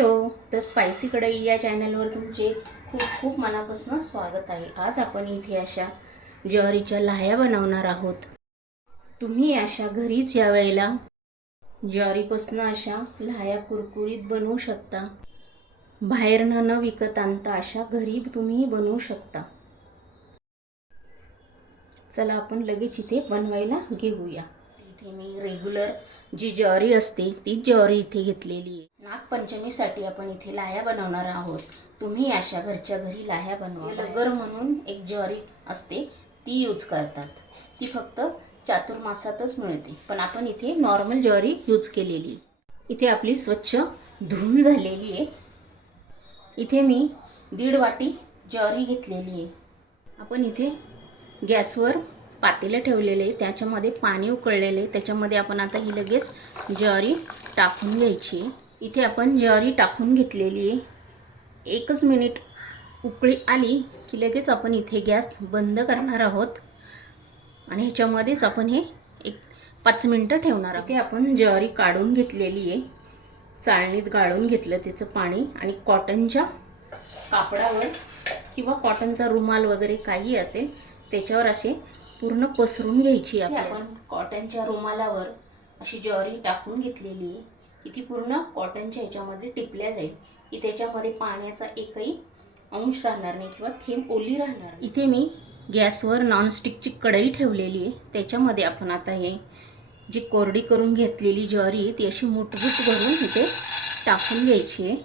Hello the spicy कढई या चॅनलवर तुमचे खूप खूप मनापासून स्वागत आहे. आज आपण इथे अशा ज्वारीच्या लाह्या बनवणार आहोत. तुम्ही अशा घरीच या वेळेला ज्वारीपासून अशा लाह्या कुरकुरीत बनवू शकता. बाहेरनं न विकत आणता अशा घरी तुम्ही बनवू शकता. चला आपण लगेच इथे बनवायला घेऊया. इथे मी रेग्युलर जी ज्वारी असते ती ज्वारी इथे घेतलेली आहे. नागपंचमीसाठी आपण इथे लाह्या बनवणार आहोत. तुम्ही अशा घरच्या घरी लाह्या बनवा. लगर म्हणून एक ज्वारी असते ती यूज करतात. ती फक्त चातुर्मासातच मिळते. पण आपण इथे नॉर्मल ज्वारी यूज केलेली आहे. इथे आपली स्वच्छ धुवून झालेली आहे. इथे मी दीड वाटी ज्वारी घेतलेली आहे. आपण इथे गॅसवर पातेलं ठेवलेले आहे त्याच्यामध्ये पाणी उकळलेले. आहे त्याच्यामध्ये आपण आता ही लगेच ज्वारी टाकून घ्यायची. इथे आपण ज्वारी टाकून घेतलेली आहे. एकच मिनिट उकळी आली की लगेच आपण इथे गॅस बंद करणार आहोत. आणि ह्याच्यामध्येच आपण हे एक पाच मिनटं ठेवणार आहोत. ते आपण ज्वारी काढून घेतलेली आहे. चाळणीत गाळून घेतलं त्याचं पाणी आणि कॉटनच्या कापडावर किंवा कॉटनचा रुमाल वगैरे काही असेल त्याच्यावर असे पूर्ण पसरून घ्यायची आहे आपण कॉटनच्या रुमालावर अशी ज्वारी टाकून घेतलेली आहे की ती पूर्ण कॉटनच्या ह्याच्यामध्ये टिपल्या जाईल. की त्याच्यामध्ये पाण्याचा एकही अंश राहणार नाही किंवा थेंब ओली राहणार. इथे मी गॅसवर नॉनस्टिकची कढई ठेवलेली आहे. त्याच्यामध्ये आपण आता हे जी कोरडी करून घेतलेली ज्वारी आहे ती अशी मुठभूट भरून इथे टाकून घ्यायची आहे.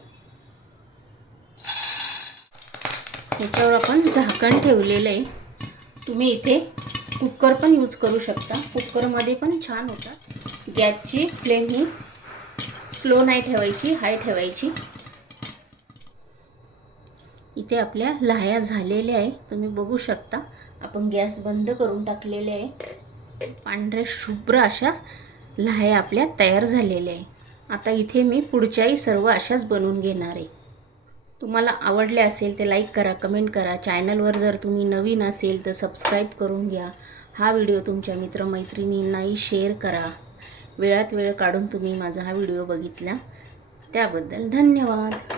याच्यावर आपण झाकण ठेवलेलं आहे. तुम्ही इथे कुकर पण यूज करू शकता. कुकरमध्ये पण छान होतात. गॅसची फ्लेम ही स्लो नाही ठेवायची हाय ठेवायची. इथे आपल्या लाह्या झालेल्या आहे. तुम्ही बघू शकता. आपण गॅस बंद करून टाकलेले आहे. पांढऱ्या शुभ्र अशा लाह्या आपल्या तयार झालेल्या आहे. आता इथे मी पुढच्याही सर्व अशाच बनवून घेणार आहे. तुम्हाला आवडले असेल तर लाईक करा कमेंट करा. चॅनलवर जर तुम्ही नवीन असेल तर सबस्क्राईब करून घ्या. हा व्हिडिओ तुमच्या मित्रमैत्रिणींनाही शेअर करा. वेळात वेळ काढून तुम्ही माझा हा व्हिडिओ बघितला. त्याबद्दल धन्यवाद.